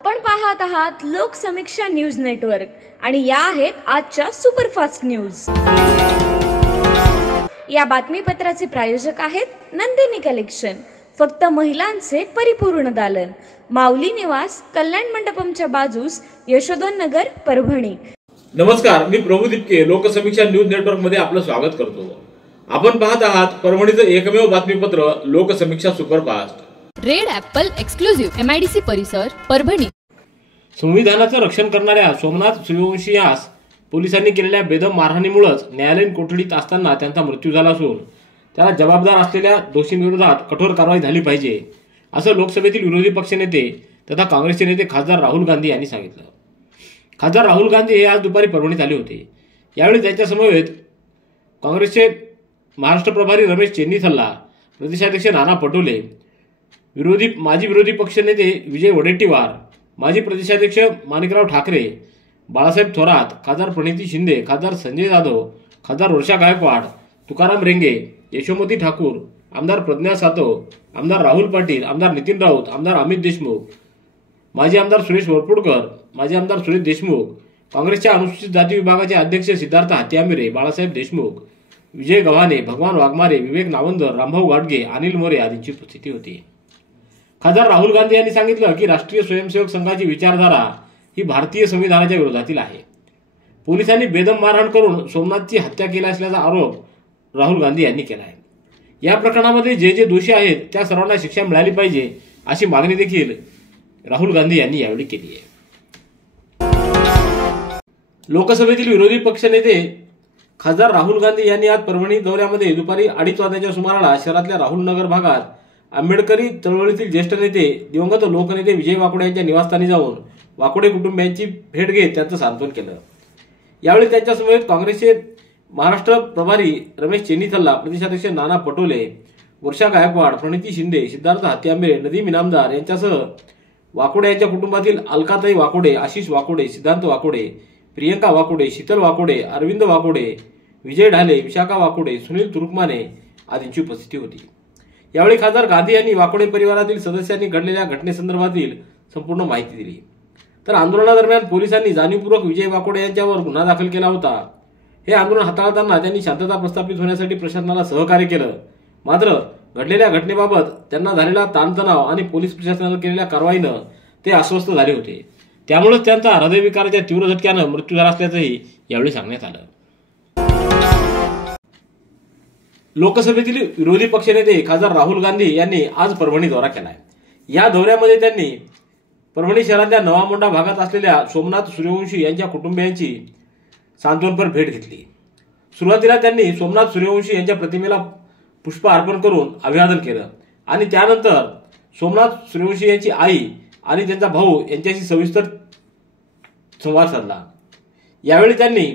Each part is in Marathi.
आपण पाहत आहात लोकसमीक्षा न्यूज नेटवर्क आणि या आहेत आजच्या सुपरफास्ट न्यूज। या बातमीपत्राचे प्रायोजक आहेत नंदिनी कलेक्शन, फक्त महिलांचे परिपूर्ण दालन, माऊली निवास, कल्याण मंडपमच्या बाजूस, यशोधन नगर, परभणी। नमस्कार, मी प्रभू दीपके लोकसमीक्षा न्यूज नेटवर्क मध्ये आपलं स्वागत करतो। आपण पाहत आहात परभणीचं एकमेव बातमीपत्र Loksamiksha superfast. Red Apple exclusive MIDC परिसर, परभणी। संविधानाचं रक्षण करणाऱ्या सोमनाथ सूर्यवंशी यास पोलिसांनी केलेल्या बेदम मारहाणीमुळेच न्यायालयीन कोठडीत असताना त्यांचा मृत्यू झाला असून त्याला जबाबदार असलेल्या दोषींविरोधात कठोर कारवाई झाली पाहिजे, असं लोकसभेतील विरोधी पक्षनेते तथा काँग्रेसचे नेते खासदार राहुल गांधी यांनी सांगितलं। खासदार राहुल गांधी हे आज दुपारी परभणीत आले होते। यावेळी त्यांच्या समवेत काँग्रेसचे महाराष्ट्र प्रभारी रमेश चेन्नीथल्ला, प्रदेशाध्यक्ष नाना पटोले, माजी विरोधी पक्षनेते विजय वडेट्टीवार, माजी प्रदेशाध्यक्ष माणिकराव ठाकरे, बाळासाहेब थोरात, खासदार प्रणिती शिंदे, खासदार संजय जाधव, खासदार वर्षा गायकवाड, तुकाराम रेंगे, यशोमती ठाकूर, आमदार प्रज्ञा सातव, आमदार राहुल पाटील, आमदार नितीन राऊत, आमदार अमित देशमुख, माजी आमदार सुरेश वरपुडकर, माजी आमदार सुरेश देशमुख, काँग्रेसच्या अनुसूचित जाती विभागाचे अध्यक्ष सिद्धार्थ हातीआंबेरे, बाळासाहेब देशमुख, विजय गव्हाणे, भगवान वाघमारे, विवेक नावंदर, रामभाऊ गाडगे, अनिल मोरे आदींची उपस्थिती होती। खासदार राहुल गांधी यांनी सांगितलं की राष्ट्रीय स्वयंसेवक संघाची विचारधारा ही भारतीय संविधानाच्या विरोधातील आहे। पोलिसांनी बेदम मारहाण करून सोमनाथची हत्या केली असल्याचा आरोप राहुल गांधी यांनी केला आहे। या प्रकरणामध्ये जे दोषी आहेत त्या सर्वांना शिक्षा मिळाली पाहिजे, अशी मागणी देखील राहुल गांधी यांनी यावेळी केली आहे। लोकसभेतील विरोधी पक्षनेते खासदार राहुल गांधी यांनी आज परभणी दौऱ्यामध्ये दुपारी 2:30 वाजण्याच्या सुमाराला शहरातल्या राहुल नगर भागात आंबेडकरी चळवळीतील ज्येष्ठ नेते दिवंगत लोकनेते विजय वाकोडे यांच्या निवासस्थानी जाऊन वाकोडे कुटुंबियांची भेट घेत त्यांचं सांत्वन केलं। यावेळी त्यांच्यासमवेत काँग्रेसचे महाराष्ट्र प्रभारी रमेश चेन्नीथल्ला, प्रदेशाध्यक्ष नाना पटोले, वर्षा गायकवाड, प्रणिती शिंदे, सिद्धार्थ हातीआंबेरे, नदीम इनामदार यांच्यासह वाकोडे यांच्या कुटुंबातील अलकाताई वाकोडे, आशिष वाकोडे, सिद्धांत वाकोडे, प्रियंका वाकोडे, शीतल वाकोडे, अरविंद वाकोडे, विजय ढाले, विशाखा वाकोडे, सुनील तुरुकमाने आदींची उपस्थिती होती। यावेळी खासदार गांधी यांनी वाकोडे परिवारातील सदस्यांनी घडलेल्या घटनेसंदर्भातील संपूर्ण माहिती दिली। तर आंदोलनादरम्यान पोलिसांनी जाणीवपूर्वक विजय वाकोडे यांच्यावर गुन्हा दाखल केला होता। हे आंदोलन हाताळताना त्यांनी शांतता प्रस्थापित होण्यासाठी प्रशासनाला सहकार्य केलं, मात्र घडलेल्या घटनेबाबत त्यांना झालेला ताणतणाव आणि पोलीस प्रशासनाने केलेल्या कारवाईनं ते अस्वस्थ झाले होते। त्यामुळेच त्यांचा हृदयविकाराच्या तीव्र झटक्यानं मृत्यू झाला असल्याचंही यावेळी सांगण्यात आलं। लोकसभेतील विरोधी पक्षनेते खासदार राहुल गांधी यांनी आज परभणी दौरा केलाय। या दौऱ्यामध्ये त्यांनी परभणी शहरातल्या नवामोंडा भागात असलेल्या सोमनाथ सूर्यवंशी यांच्या कुटुंबियांची सांत्वनपर भेट घेतली। सुरुवातीला त्यांनी सोमनाथ सूर्यवंशी यांच्या प्रतिमेला पुष्प अर्पण करून अभिवादन केलं आणि त्यानंतर सोमनाथ सूर्यवंशी यांची आई आणि त्यांचा भाऊ यांच्याशी सविस्तर संवाद साधला। यावेळी त्यांनी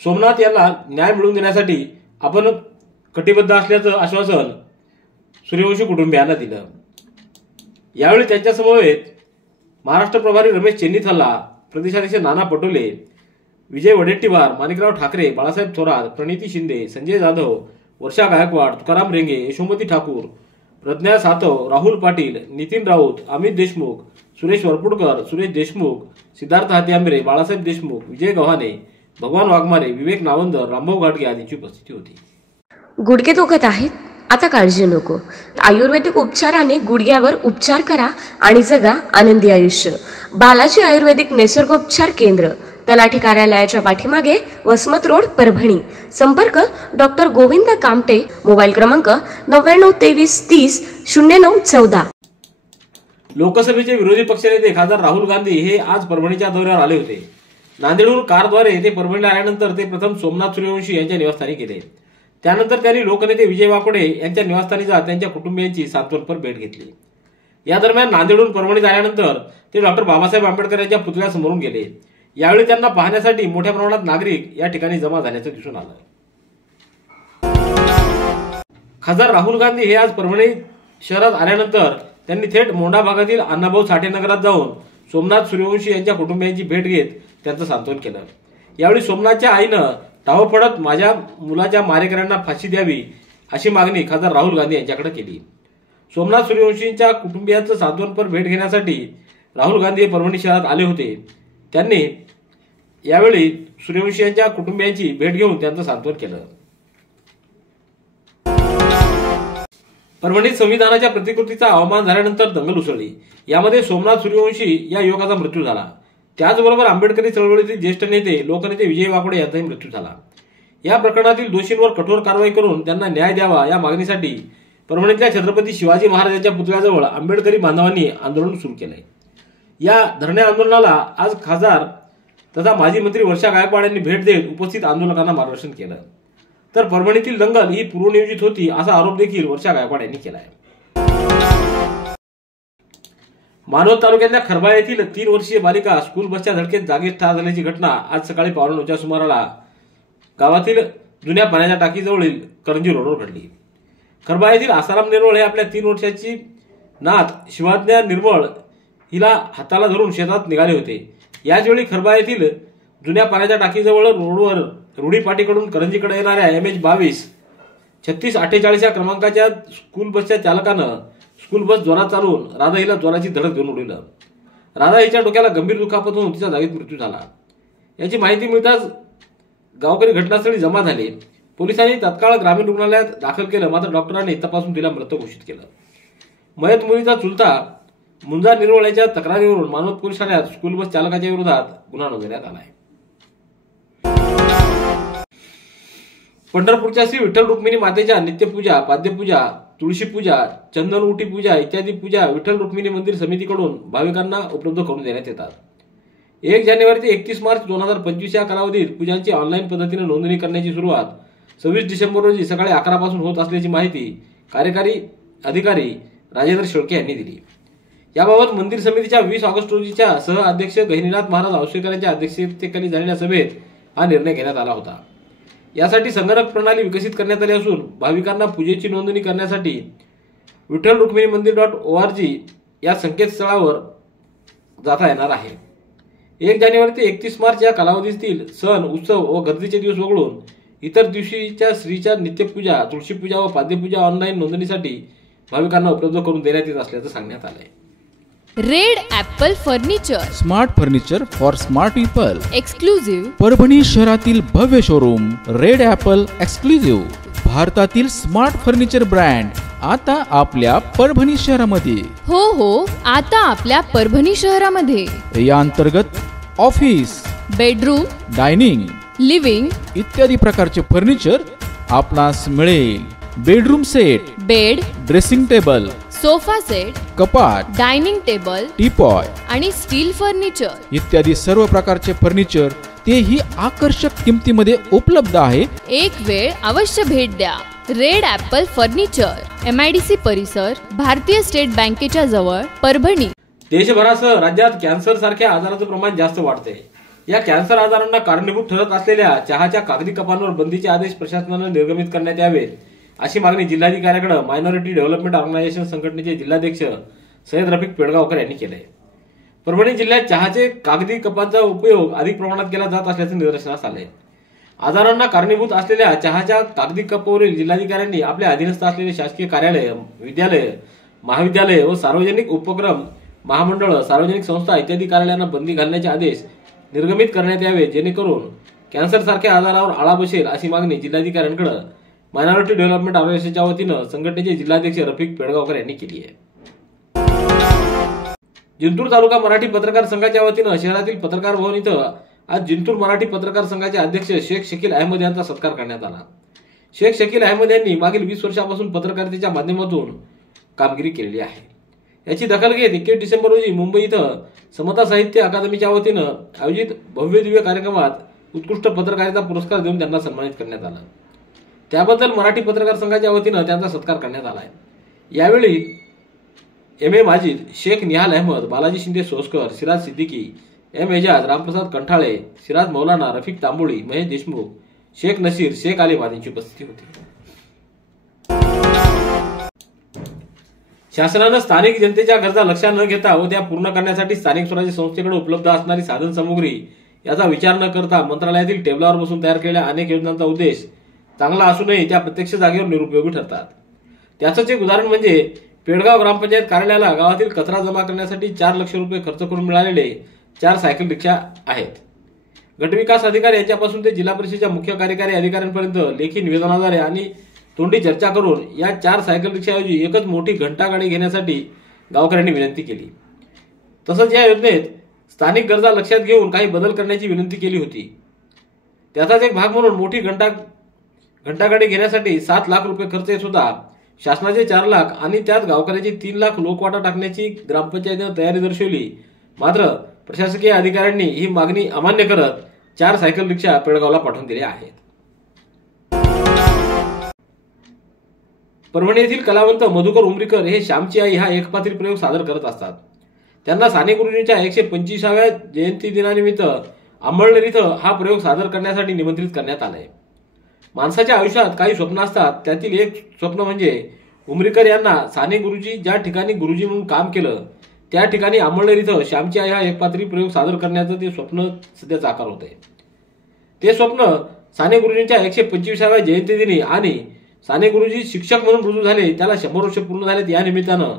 सोमनाथ यांना न्याय मिळवून देण्यासाठी आपण कटिबद्ध असल्याचं आश्वासन सूर्यवंशी कुटुंबियांना दिलं। यावेळी त्यांच्या समवेत महाराष्ट्र प्रभारी रमेश चेन्नीथल्ला, प्रदेशाध्यक्ष नाना पटोले, विजय वडेट्टीवार, माणिकराव ठाकरे, बाळासाहेब थोरात, प्रणिती शिंदे, संजय जाधव, वर्षा गायकवाड, तुकाराम रेंगे, यशोमती ठाकूर, प्रज्ञा सातव, राहुल पाटील, नितीन राऊत, अमित देशमुख, सुरेश वरपुडकर, सुरेश देशमुख, सिद्धार्थ हातीआंबेरे, बाळासाहेब देशमुख, विजय गव्हाणे, भगवान वाघमारे, विवेक नावंदर, रामभाऊ गाडगे आदींची उपस्थिती होती। गुडघे दुखत आहेत? आता काळजी नको। आयुर्वेदिक उपचाराने गुडघ्यावर उपचार करा आणि जगा आनंदी आयुष्य। बालाजी आयुर्वेदिक निसर्गोपचार केंद्र, तलाठी कार्यालयाच्या पाठीमागे, वसमत रोड, परभणी। संपर्क डॉक्टर गोविंद कामटे, मोबाईल क्रमांक 9923300914। लोकसभेचे विरोधी पक्षनेते खासदार राहुल गांधी हे आज परभणीच्या दौऱ्यावर आले होते। नांदेडहून कारद्वारे ते परभणीला आल्यानंतर ते प्रथम सोमनाथ सूर्यवंशी यांच्या निवासस्थानी गेले। त्यानंतर त्यांनी लोकनेते विजय वाकोडे यांच्या निवासस्थानी जात त्यांच्या कुटुंबियांची सांत्वनपर भेट घेतली। या दरम्यान नांदेडहून परभणीत आल्यानंतर ते डॉक्टर बाबासाहेब आंबेडकर यांच्या पुतळ्यासमोरून गेले। यावेळी त्यांना पाहण्यासाठी मोठ्या प्रमाणात नागरिक या ठिकाणी जमा झाल्याचं दिसून आलं। खासदार राहुल गांधी हे आज परभणी शहरात आल्यानंतर त्यांनी थेट मोंढा भागातील अण्णाभाऊ साठे नगरात जाऊन सोमनाथ सूर्यवंशी यांच्या कुटुंबियांची भेट घेत त्यांचं सांत्वन केलं। यावेळी सोमनाथच्या आईनं टाहो पडत माझ्या मुलाच्या मारेकऱ्यांना फाशी द्यावी अशी मागणी खासदार राहुल गांधी यांच्याकडे केली। सोमनाथ सूर्यवंशींच्या कुटुंबियांचं सांत्वनपर भेट घेण्यासाठी राहुल गांधी हे परभणी शहरात आले होते. त्यांनी यावेळी सूर्यवंशी यांच्या कुटुंबियांची भेट घेऊन त्यांचं सांत्वन केलं. परभणीत संविधानाच्या प्रतिकृतीचा अवमान झाल्यानंतर दंगल उसळली. यामध्ये सोमनाथ सूर्यवंशी या युवकाचा मृत्यू झाला. त्याचबरोबर आंबेडकरी चळवळीतील ज्येष्ठ नेते लोकनेते विजय वाकडे यांचाही मृत्यू झाला. या प्रकरणातील दोषींवर कठोर कारवाई करून त्यांना न्याय द्यावा या मागणीसाठी परभणीतल्या छत्रपती शिवाजी महाराजांच्या पुतळ्याजवळ आंबेडकरी बांधवांनी आंदोलन सुरू केलंय. या धरणे आंदोलनाला आज खासदार तथा माजी मंत्री वर्षा गायकवाड यांनी भेट देत उपस्थित आंदोलकांना मार्गदर्शन केलं. तर परभणीतील दंगल ही पूर्वनियोजित होती असा आरोप देखील वर्षा गायकवाड यांनी केलाय. मानवत तालुक्यातल्या खरबाळ येथील 3 वर्षीय बालिका स्कूल बसच्या धडकेत जागीच ठार झाल्याची घटना आज सकाळी 9:15च्या सुमाराला गावातील जुन्या पाण्याच्या टाकीजवळील करंजी रोडवर घडली. खरबाळ येथील आसाराम निर्मळ हे आपल्या 3 वर्षाची नात शिवाज्ञा निर्मळ हिला हाताला धरून शेतात निघाले होते. याचवेळी खरबाळ येथील जुन्या पाण्याच्या टाकीजवळ रोडवर रुढीपाटीकडून करंजीकडे येणाऱ्या MH22 3648 या क्रमांकाच्या स्कूल बसच्या चालकानं स्कूल बस जोरात चालवून राधा हिला जोराची धडक देऊन उडवलं. राधा हिच्या डोक्याला गंभीर दुखापत होऊन तिचा जागीच मृत्यू झाला. याची माहिती मिळताच गावकरी घटनास्थळी जमा झाले. पोलिसांनी तत्काळ ग्रामीण रुग्णालयात दाखल केलं, मात्र डॉक्टरांनी तपासून तिला मृत घोषित केलं. मयत मुलीचा चुलता मुंजा निर्मळ याच्या तक्रारीवरून मानवत पोलीस ठाण्यात स्कूल बस चालकाच्या विरोधात गुन्हा नोंदवण्यात आला आहे. पंढरपूरच्या श्री विठ्ठल रुक्मिणी मातेच्या नित्यपूजा, पाद्यपूजा, तुळशी पूजा, चंदन उटी पूजा इत्यादी पूजा विठ्ठल रुक्मिणी मंदिर समितीकडून भाविकांना उपलब्ध करून देण्यात येतात. 1 जानेवारी ते 31 मार्च 2025 या कालावधीत पूजांची ऑनलाईन पद्धतीने नोंदणी करण्याची सुरुवात 26 डिसेंबर रोजी सकाळी 11 पासून होत असल्याची माहिती कार्यकारी अधिकारी राजेंद्र शेळके यांनी दिली. याबाबत मंदिर समितीच्या 20 ऑगस्ट रोजीच्या सह अध्यक्ष गहिनीनाथ महाराज औसेकर यांच्या अध्यक्षतेखाली झालेल्या सभेत हा निर्णय घेण्यात आला होता. यासाठी संगणक प्रणाली विकसित करण्यात आली असून भाविकांना पूजेची नोंदणी करण्यासाठी विठ्ठल रुक्मिणी मंदिर.org या संकेतस्थळावर जाता येणार आहे. 1 जानेवारी ते 31 मार्च या कालावधीतील सण, उत्सव व गर्दीचे दिवस वगळून इतर दिवशीच्या श्रीच्या नित्यपूजा, तुळशीपूजा व पाद्यपूजा ऑनलाईन नोंदणीसाठी भाविकांना उपलब्ध करून देण्यात येत असल्याचं सांगण्यात आलंय. Red Apple furniture, smart furniture for smart people, exclusive Parbhani शहरातील भव्य शोरूम रेड ॲपल एक्सक्लुझिव्ह, भारतातील स्मार्ट फर्निचर ब्रँड आता आपल्या परभणी शहरामध्ये. हो, आता आपल्या परभणी शहरामध्ये. या अंतर्गत ऑफिस, बेडरूम, डायनिंग, लिव्हिंग इत्यादी प्रकारचे फर्निचर आपणास मिळेल. Bedroom set, bed, dressing table, sofa set, कपाट, डायनिंग टेबल, टीपॉय आणि स्टील फर्निचर इत्यादी सर्व प्रकारचे फर्निचर तेही आकर्षक किमतीमध्ये उपलब्ध आहे. एक वेळ अवश्य भेट द्या. रेड ॲपल फर्निचर, MIDC परिसर, भारतीय स्टेट बँकेच्या जवळ, परभणी. देशभरासह राज्यात कॅन्सर सारख्या आजाराचं प्रमाण जास्त वाढतंय. या कॅन्सर आजारांना कारणीभूत ठरत असलेल्या चहाच्या कागदी कपांवर बंदीचे आदेश प्रशासनानं निर्गमित करण्यात यावेत अशी मागणी जिल्हाधिकाऱ्यांकडे मायनॉरिटी डेव्हलपमेंट ऑर्गनायझेशन संघटनेचे जिल्हाध्यक्ष सय्यद रफिक पेडगावकर यांनी केले. परभणी जिल्ह्यात चहाचे कागदी कपांचा उपयोग अधिक प्रमाणात केला जात असल्याचं निदर्शनास आले. आजारांना कारणीभूत असलेल्या चहाच्या कागदी कपावरील जिल्हाधिकाऱ्यांनी आपल्या अधीनस्थ असलेले शासकीय कार्यालय, विद्यालय, महाविद्यालय व सार्वजनिक उपक्रम, महामंडळ, सार्वजनिक संस्था इत्यादी कार्यालयांना बंदी घालण्याचे आदेश निर्गमित करण्यात यावे, जेणेकरून कॅन्सर सारख्या आजारावर आळा बसेल अशी मागणी जिल्हाधिकाऱ्यांकडे मायनॉरिटी डेव्हलपमेंट ऑर्गनायझेशनच्या वतीनं संघटनेचे जिल्हाध्यक्ष रफिक पेडगावकर यांनी केली आहे. जिंतूर तालुका मराठी पत्रकार संघाच्या वतीनं शहरातील पत्रकार भवन इथं आज जिंतूर मराठी पत्रकार संघाचे अध्यक्ष शेख शकील अहमद यांचा सत्कार करण्यात आला. शेख शकील अहमद यांनी मागील 20 वर्षांपासून पत्रकारितेच्या माध्यमातून कामगिरी केलेली आहे. याची दखल घेत 21 डिसेंबर रोजी मुंबई इथं समता साहित्य अकादमीच्या वतीनं आयोजित भव्य दिव्य कार्यक्रमात उत्कृष्ट पत्रकारिता पुरस्कार देऊन त्यांना सन्मानित करण्यात आलं. त्याबद्दल मराठी पत्रकार संघाच्या वतीनं त्यांचा सत्कार करण्यात आला आहे. यावेळी MA माजिद, शेख निहाल अहमद, बालाजी शिंदे सोसकर, सिराज सिद्दीकी, M एजाज, रामप्रसाद कंठाळे, सिराज मौलाना, रफिक तांबोळी, महेश देशमुख, शेख नसीर, शेख आली यांची उपस्थिती होती. शासनानं स्थानिक जनतेच्या गरजा लक्षात न घेता व त्या पूर्ण करण्यासाठी स्थानिक स्वराज्य संस्थेकडे उपलब्ध असणारी साधन सामुग्री याचा विचार न करता मंत्रालयातील टेबलावर बसून तयार केलेल्या अनेक योजनांचा उद्देश चांगला असूनही त्या प्रत्यक्ष जागेवर निरुपयोगी ठरतात. त्याचंच एक उदाहरण म्हणजे पेडगाव ग्रामपंचायत कार्यालयाला गावातील कचरा जमा करण्यासाठी 4 लाख रुपये खर्च करून मिळालेले 4 सायकल रिक्षा आहेत. गटविकास अधिकारी यांच्यापासून ते जिल्हा परिषदेच्या मुख्य कार्यकारी अधिकाऱ्यांपर्यंत लेखी निवेदनाद्वारे आणि तोंडी चर्चा करून या 4 सायकल रिक्षाऐवजी एकच मोठी घंटागाडी घेण्यासाठी गावकऱ्यांनी विनंती केली. तसंच या योजनेत स्थानिक गरजा लक्षात घेऊन काही बदल करण्याची विनंती केली होती. त्याचाच एक भाग म्हणून मोठी घंटागाडी घेण्यासाठी 7 लाख रुपये खर्च येत होता. शासनाचे 4 लाख आणि त्यात गावकऱ्याचे 3 लाख लोकवाटा टाकण्याची ग्रामपंचायतीने तयारी दर्शवली. मात्र प्रशासकीय अधिकाऱ्यांनी ही मागणी अमान्य करत 4 सायकल रिक्षा पेडगावला पाठवून दिल्या आहेत. परभणी येथील कलावंत मधुकर उमरीकर हे श्यामची आई हा एकपात्री प्रयोग सादर करत असतात. त्यांना साने गुरुजींच्या 125व्या जयंती दिनानिमित्त अंमळनेर इथं हा प्रयोग सादर करण्यासाठी निमंत्रित करण्यात आलंय. माणसाच्या आयुष्यात काही स्वप्न असतात. त्यातील एक स्वप्न म्हणजे उमरीकर यांना साने गुरुजी ज्या ठिकाणी गुरुजी म्हणून काम केलं त्या ठिकाणी अंमळनेर इथं श्यामची आई हा एकपात्री प्रयोग सादर करण्याचं ते स्वप्न सध्या साकार होत आहे. ते स्वप्न साने गुरुजींच्या 125व्या जयंती दिनी आणि साने गुरुजी शिक्षक म्हणून रुजू झाले त्याला 100 वर्ष पूर्ण झालेत. या निमित्तानं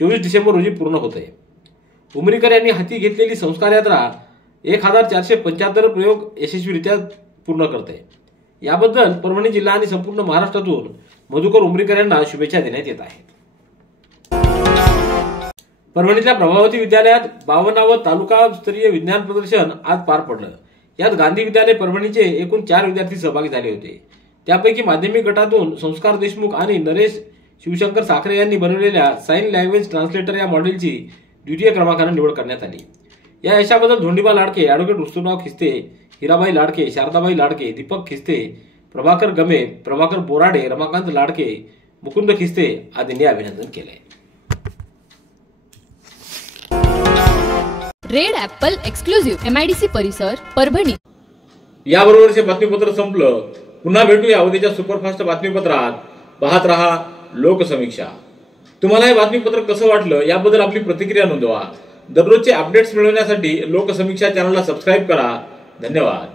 24 डिसेंबर रोजी पूर्ण होत आहे. उमरीकर यांनी हाती घेतलेली संस्कार यात्रा 1475 प्रयोग यशस्वीरित्या पूर्ण करते. याबद्दल परभणी जिल्हा आणि संपूर्ण महाराष्ट्रातून मधुकर उमरीकर यांना शुभेच्छा देण्यात येत आहेत. परभणीतल्या प्रभावती विद्यालयात 52वे तालुकास्तरीय विज्ञान प्रदर्शन आज पार पडलं. यात गांधी विद्यालय परभणीचे एकूण 4 विद्यार्थी सहभागी झाले होते. त्यापैकी माध्यमिक गटातून संस्कार देशमुख आणि नरेश शिवशंकर साखरे यांनी बनवलेल्या साइन लँग्वेज ट्रान्सलेटर या मॉडेलची द्वितीय क्रमांकाने निवड करण्यात आली. या यशाबद्दल धोंडीबा लाडके, ॲडव्होकेट रुस्तमराव खिस्ते, हिराबाई लाडके, शारदाबाई लाडके, दीपक खिस्ते, प्रभाकर गमे, प्रभाकर बोराडे, रमाकांत लाडके, मुकुंद खिस्ते आदींनी अभिनंदन केले. रेड ॲपल एक्सक्लुझिव्ह MIDC परिसर परभणी. याबरोबरचे बातमीपत्र संपलं. पुन्हा भेटूया उद्याच्या सुपरफास्ट बातमीपत्रात. पाहत रहा लोकसमीक्षा. तुम्हाला हे बातमीपत्र कसं वाटलं याबद्दल आपली प्रतिक्रिया नोंदवा. दररोजचे अपडेट्स मिळवण्यासाठी लोकसमीक्षा चॅनलला सबस्क्राईब करा. धन्यवाद.